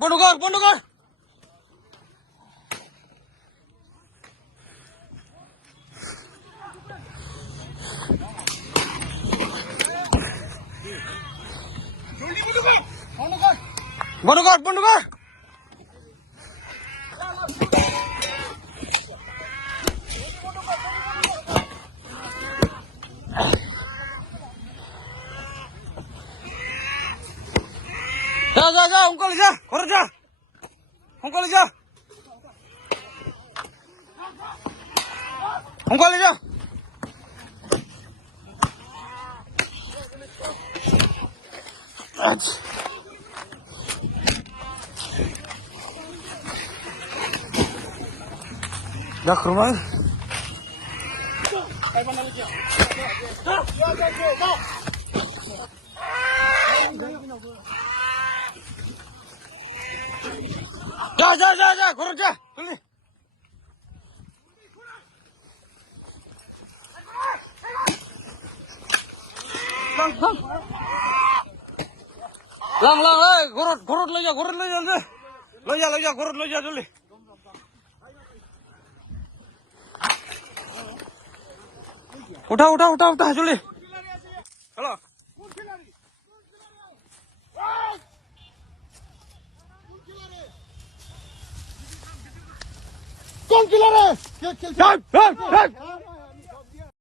বন্ধ কর বন্ধ কর বন্ধ কর বন্ধ কর जा जा जा उनको ले जा घर जा उनको ले जा उनको ले जा जा रुमाल जा जा जा जा घर जा जल्दी lang lang eh gorot gorot ले जा जल्दी ले जा gorot ले जा जल्दी उठा उठा उठा उठा जल्दी चलो कौन खिला रहे